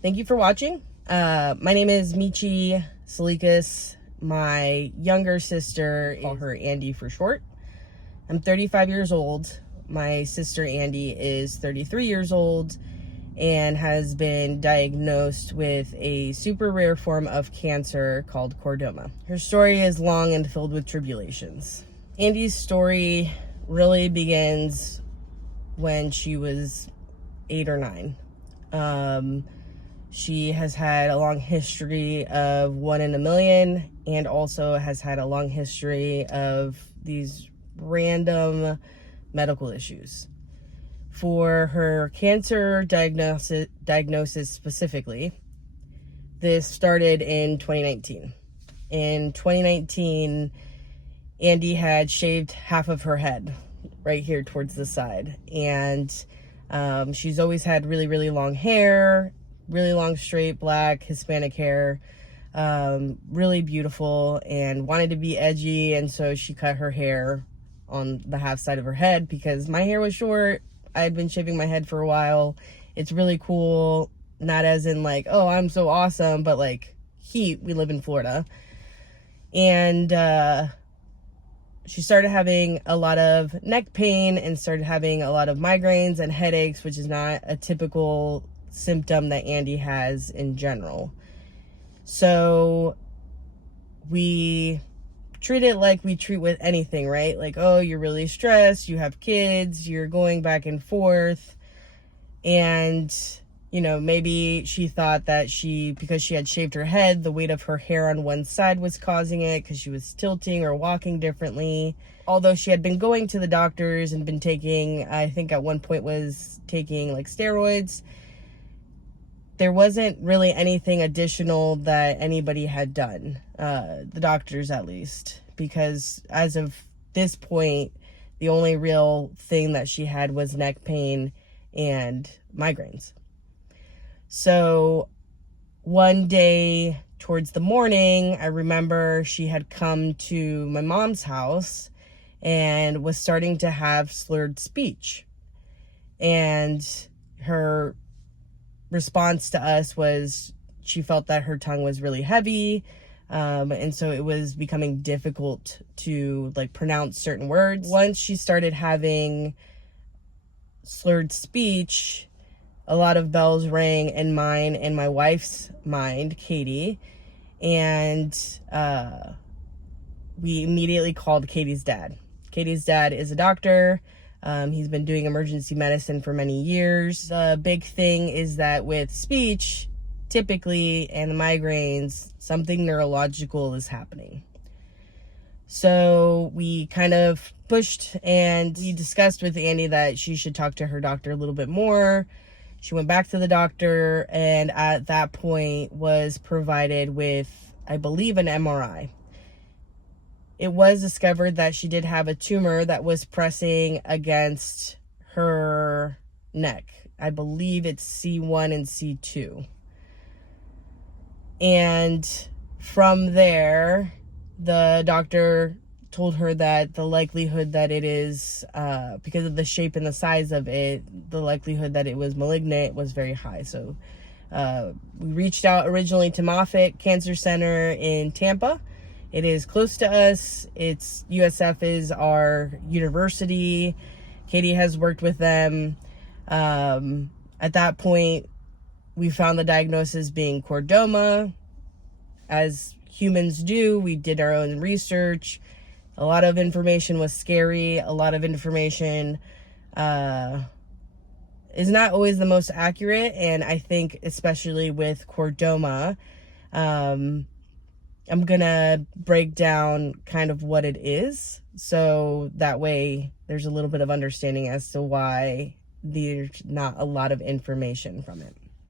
Thank you for watching. My name is Michi Salikas. My younger sister, call her Andie for short. I'm 35 years old. My sister Andie is 33 years old and has been diagnosed with a super rare form of cancer called chordoma. Her story is long and filled with tribulations. Andie's story really begins when she was 8 or 9. She has had a long history of 1 in a million and also has had a long history of these random medical issues. For her cancer diagnosis specifically, this started in 2019. In 2019, Andie had shaved half of her head right here towards the side. And she's always had really, really long hair, really long, straight, black, Hispanic hair, really beautiful, and wanted to be edgy. And so she cut her hair on the half side of her head because my hair was short. I had been shaving my head for a while. It's really cool. Not as in like, oh, I'm so awesome, but like heat. We live in Florida. And she started having a lot of neck pain and started having a lot of migraines and headaches, which is not a typical symptom that Andie has in general. So we treat it like we treat with anything, right? Like, oh, you're really stressed, you have kids, you're going back and forth. And, you know, maybe she thought that because she had shaved her head, the weight of her hair on one side was causing it because she was tilting or walking differently. Although she had been going to the doctors and been taking, I think at one point was taking like steroids, there wasn't really anything additional that anybody had done, the doctors at least, because as of this point, the only real thing that she had was neck pain and migraines. So one day towards the morning, I remember she had come to my mom's house and was starting to have slurred speech. And her response to us was she felt that her tongue was really heavy, and so it was becoming difficult to like pronounce certain words. Once she started having slurred speech, a lot of bells rang in mine and my wife's mind, Katie, and we immediately called Katie's dad. Katie's dad is a doctor. He's been doing emergency medicine for many years. The big thing is that with speech, typically, and the migraines, something neurological is happening. So we kind of pushed and we discussed with Andie that she should talk to her doctor a little bit more. She went back to the doctor and at that point was provided with, I believe, an MRI. It was discovered that she did have a tumor that was pressing against her neck. I believe it's C1 and C2. And from there, the doctor told her that the likelihood that it is, because of the shape and the size of it, the likelihood that it was malignant was very high. So we reached out originally to Moffitt Cancer Center in Tampa. It is close to us. It's USF is our university. Katie has worked with them. At that point, we found the diagnosis being chordoma. As humans do, we did our own research. A lot of information was scary. A lot of information is not always the most accurate. And I think especially with chordoma, I'm gonna break down kind of what it is, so that way there's a little bit of understanding as to why there's not a lot of information from it.